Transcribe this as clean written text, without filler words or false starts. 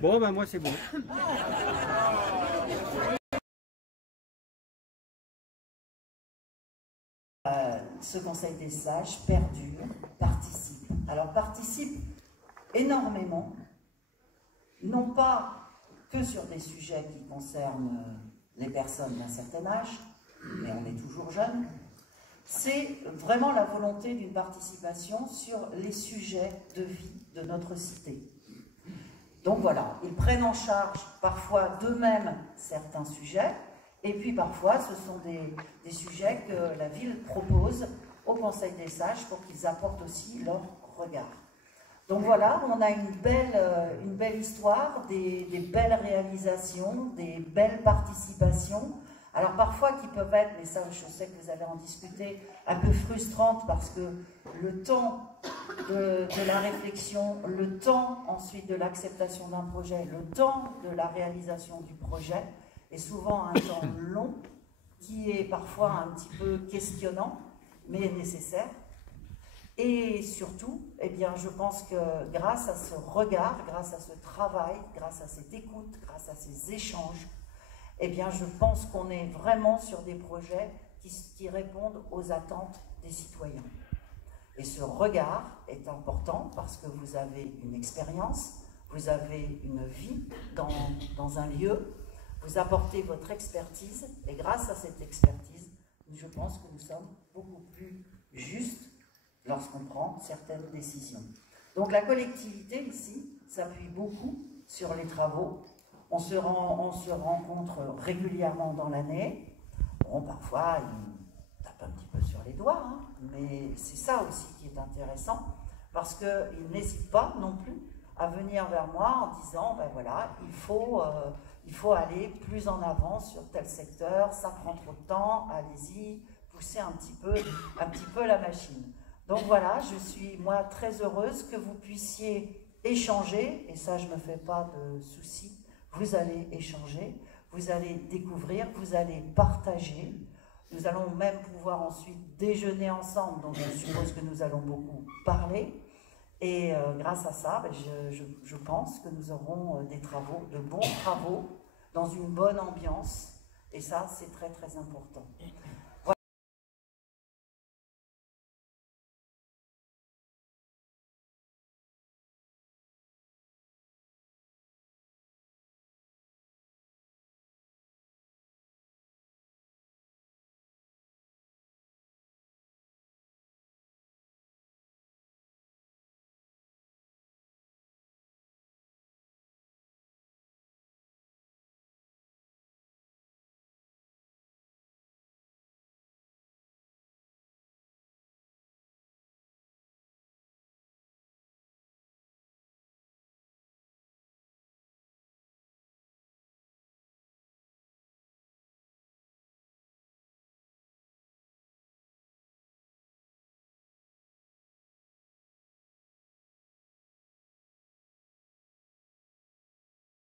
Bon, ben moi c'est bon. Ce Conseil des sages perdure, participe. Alors participe énormément, non pas que sur des sujets qui concernent les personnes d'un certain âge, mais on est toujours jeune. C'est vraiment la volonté d'une participation sur les sujets de vie de notre cité. Donc voilà, ils prennent en charge parfois d'eux-mêmes certains sujets, et puis parfois ce sont des sujets que la ville propose au Conseil des sages pour qu'ils apportent aussi leur regard. Donc voilà, on a une belle histoire, des belles réalisations, des belles participations. Alors parfois qui peuvent être, mais ça je sais que vous allez en discuter, un peu frustrantes parce que le temps de la réflexion, le temps ensuite de l'acceptation d'un projet, le temps de la réalisation du projet est souvent un temps long qui est parfois un petit peu questionnant, mais nécessaire. Et surtout, eh bien, je pense que grâce à ce regard, grâce à ce travail, grâce à cette écoute, grâce à ces échanges, eh bien, je pense qu'on est vraiment sur des projets qui répondent aux attentes des citoyens. Et ce regard est important parce que vous avez une expérience, vous avez une vie dans un lieu, vous apportez votre expertise, et grâce à cette expertise, je pense que nous sommes beaucoup plus justes lorsqu'on prend certaines décisions. Donc la collectivité ici s'appuie beaucoup sur les travaux. On se rencontre régulièrement dans l'année. Bon, parfois, ils tapent un petit peu sur les doigts, hein, mais c'est ça aussi qui est intéressant, parce qu'ils n'hésitent pas non plus à venir vers moi en disant, ben voilà, il faut aller plus en avant sur tel secteur, ça prend trop de temps, allez-y, poussez un petit peu la machine. Donc voilà, je suis moi très heureuse que vous puissiez échanger, et ça je ne me fais pas de soucis, vous allez échanger, vous allez découvrir, vous allez partager. Nous allons même pouvoir ensuite déjeuner ensemble, donc je suppose que nous allons beaucoup parler. Et grâce à ça, ben, je pense que nous aurons des travaux, de bons travaux, dans une bonne ambiance. Et ça, c'est très très important.